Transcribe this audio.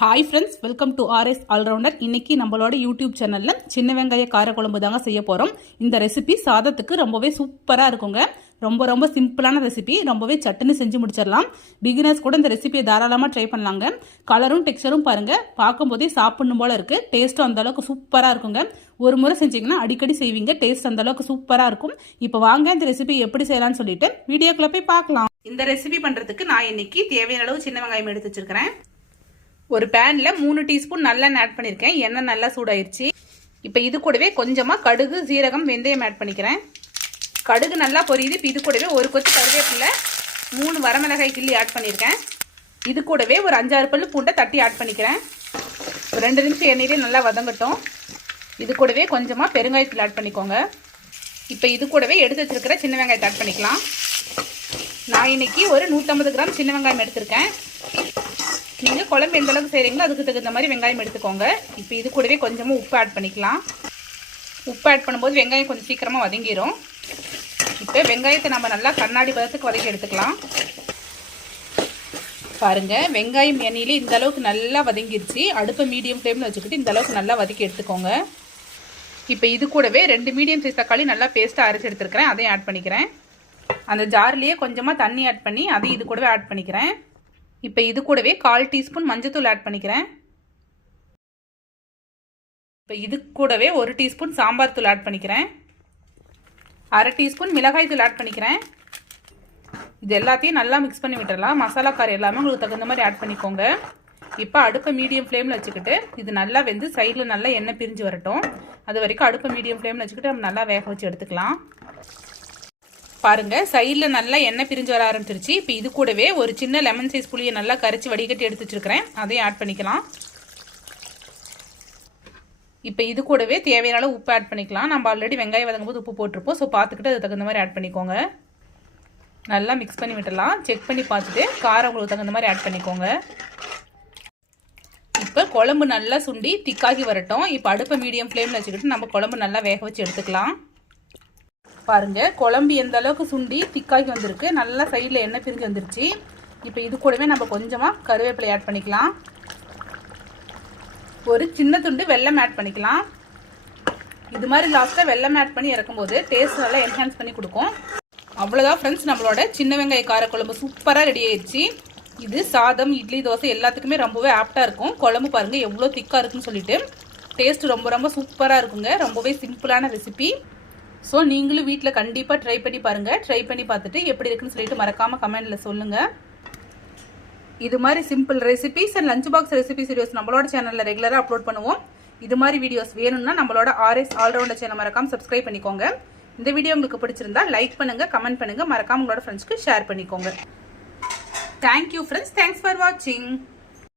Hi friends welcome to RS allrounder இன்னைக்கு நம்மளோட YouTube சேனலில் சின்ன வெங்காய காரக்குழம்பு தாங்க செய்ய போகிறோம் இந்த ரெசிபி சாதத்துக்கு ரொம்பவே சூப்பராக இருக்குங்க. ரொம்ப ரொம்ப சிம்பிளான ரெசிபி ரொம்பவே சட்டுன்னு செஞ்சு முடிச்சிடலாம். பிகினர்ஸ் கூட இந்த ரெசிபியை தாராளமாக ட்ரை பண்ணலாங்க. கலரும் டெக்ஸ்டரும் பாருங்கள் பார்க்கும்போதே சாப்பிடணும் போல இருக்குது டேஸ்ட்டும் அந்த அளவுக்கு சூப்பராக இருக்குங்க. ஒரு முறை செஞ்சீங்கன்னா அடிக்கடி செய்வீங்க. டேஸ்ட் அந்த அளவுக்கு சூப்பராக இருக்கும். இப்போ வாங்க இந்த ரெசிபி எப்படி செய்யலாம்னு சொல்லிட்டு வீடியோக்குள்ள போய் பார்க்கலாம். இந்த ரெசிபி பண்ணுறதுக்கு நான் இன்னைக்கு தேவையான அளவு சின்ன வெங்காயம் எடுத்து வச்சிருக்கிறேன். ஒரு பேனில் மூணு டீஸ்பூன் நல்லெண்ணெய் ஆட் பண்ணியிருக்கேன் எண்ணெய் நல்லா சூடாயிருச்சு. இப்போ இது கூடவே கொஞ்சமாக கடுகு சீரகம் வெந்தயம் ஆட் பண்ணிக்கிறேன். கடுகு நல்லா பொரியுது. இப்போ இது கூடவே ஒரு கொத்து கருவேப்பிலை மூணு வரமிளகாய் கிள்ளி ஆட் பண்ணியிருக்கேன் இது கூடவே ஒரு அஞ்சாறு பல்லு பூண்டை தட்டி ஆட் பண்ணிக்கிறேன். ஒரு ரெண்டு நிமிஷம் எண்ணெயிலே நல்லா வதங்கட்டும். இது கூடவே கொஞ்சமாக பெருங்காயத்தில் ஆட் பண்ணிக்கோங்க. இப்போ இது கூடவே எடுத்து வச்சிருக்கிற சின்ன வெங்காயத்தை ஆட் பண்ணிக்கலாம். நான் இன்னைக்கு ஒரு நூற்றம்பது கிராம் சின்ன வெங்காயம் எடுத்திருக்கேன். நீங்கள் குழம்பு எந்த அளவுக்கு செய்கிறீங்களோ அதுக்கு தகுந்த மாதிரி வெங்காயம் எடுத்துக்கோங்க. இப்போ இது கூடவே கொஞ்சமாக உப்பு ஆட் பண்ணிக்கலாம். உப்பு ஆட் பண்ணும்போது வெங்காயம் கொஞ்சம் சீக்கிரமாக வதங்கிடும் இப்போ வெங்காயத்தை நம்ம நல்லா கண்ணாடி பதத்துக்கு வதக்கி எடுத்துக்கலாம். பாருங்கள் வெங்காயம் எண்ணெயிலே இந்த அளவுக்கு நல்லா வதங்கிருச்சு. அடுப்பை மீடியம் ஃப்ளேமில் வச்சுக்கிட்டு இந்த அளவுக்கு நல்லா வதக்கி எடுத்துக்கோங்க. இப்போ இது கூடவே ரெண்டு மீடியம் சைஸ் தக்காளி நல்லா பேஸ்ட்டாக அரைச்சி எடுத்துருக்கிறேன். அதையும் ஆட் பண்ணிக்கிறேன். அந்த ஜார்லேயே கொஞ்சமாக தண்ணி ஆட் பண்ணி அதையும் இது கூடவே ஆட் பண்ணிக்கிறேன். இப்போ இது கூடவே கால் டீஸ்பூன் மஞ்சத்தூள் ஆட் பண்ணிக்கிறேன். இப்போ இது கூடவே ஒரு டீஸ்பூன் சாம்பார் தூள் ஆட் பண்ணிக்கிறேன். அரை டீஸ்பூன் மிளகாய் தூள் ஆட் பண்ணிக்கிறேன். இது எல்லாத்தையும் நல்லா மிக்ஸ் பண்ணி விட்டுறலாம். மசாலா காரம் எல்லாமே உங்களுக்கு தகுந்த மாதிரி ஆட் பண்ணிக்கோங்க. இப்போ அடுப்பை மீடியம் ஃப்ளேமில் வச்சுக்கிட்டு இது நல்லா வெந்து சைடில் நல்லா எண்ணெய் பிரிஞ்சு வரட்டும். அது வரைக்கும் அடுப்பை மீடியம் ஃப்ளேமில் வச்சுக்கிட்டு நம்ம நல்லா வேக வச்சு எடுத்துக்கலாம். பாருங்கள் சைடில் நல்லா எண்ணெய் பிரிஞ்சு வர ஆரம்பிச்சிருச்சு. இப்போ இது கூடவே ஒரு சின்ன லெமன் சைஸ் புளியை நல்லா கரைச்சி வடிகட்டி எடுத்து வச்சுருக்கிறேன் அதையும் ஆட் பண்ணிக்கலாம். இப்போ இது கூடவே தேவையான உப்பு ஆட் பண்ணிக்கலாம். நம்ம ஆல்ரெடி வெங்காயம் வதங்கும் போது உப்பு போட்டிருப்போம். ஸோ பார்த்துக்கிட்டு அதுக்கு தகுந்த மாதிரி ஆட் பண்ணிக்கோங்க. நல்லா மிக்ஸ் பண்ணி விட்டுடலாம். செக் பண்ணி பார்த்துட்டு காரம் உங்களுக்கு தகுந்த மாதிரி ஆட் பண்ணிக்கோங்க. இப்போ குழம்பு நல்லா சுண்டி திக்காகி வரட்டும். இப்போ அடுப்பை மீடியம் ஃப்ளேமில் வச்சுக்கிட்டு நம்ம குழம்பு நல்லா வேக வச்சு எடுத்துக்கலாம். பாருங்கள் குழம்பு எந்த அளவுக்கு சுண்டி திக்காகி வந்திருக்கு. நல்லா சைடில் எண்ணெய் பிரிஞ்சு வந்துருச்சு. இப்போ இது கூடவே நம்ம கொஞ்சமாக கருவேப்பிலை ஆட் பண்ணிக்கலாம். ஒரு சின்ன துண்டு வெள்ளம் ஆட் பண்ணிக்கலாம். இது மாதிரி லாஸ்ட்டாக வெள்ளம் ஆட் பண்ணி இறக்கும்போது டேஸ்ட் நல்லா என்ஹான்ஸ் பண்ணி கொடுக்கும். அவ்வளோதான் ஃப்ரெண்ட்ஸ் நம்மளோட சின்ன வெங்காய காரக்குழம்பு சூப்பராக ரெடி ஆயிடுச்சு. இது சாதம் இட்லி தோசை எல்லாத்துக்குமே ரொம்பவே ஆப்டாக இருக்கும். குழம்பு பாருங்கள் எவ்வளோ திக்காக இருக்குன்னு சொல்லிட்டு. டேஸ்ட் ரொம்ப ரொம்ப சூப்பராக இருக்குங்க. ரொம்பவே சிம்பிளான ரெசிபி ஸோ நீங்களும் வீட்டில் கண்டிப்பாக ட்ரை பண்ணி பாருங்கள் ட்ரை பண்ணி பார்த்துட்டு எப்படி இருக்குன்னு சொல்லிட்டு மறக்காமல் கமெண்டில் சொல்லுங்கள் இது மாதிரி simple recipes and lunch box recipes videos நம்மளோட சேனலில் ரெகுலராக அப்லோட் பண்ணுவோம். இது மாதிரி வீடியோஸ் வேணும்னா நம்மளோட ஆர்எஸ் ஆல்ரவுண்டர் சேனல் மறக்காமல் சப்ஸ்கிரைப் பண்ணிக்கோங்க. இந்த வீடியோ உங்களுக்கு பிடிச்சிருந்தா லைக் பண்ணுங்கள் கமெண்ட் பண்ணுங்கள் மறக்காமல் உங்களோட ஃப்ரெண்ட்ஸ்க்கு ஷேர் பண்ணிக்கோங்க. தேங்க்யூ ஃப்ரெண்ட்ஸ் தேங்க்ஸ் ஃபார் வாட்சிங்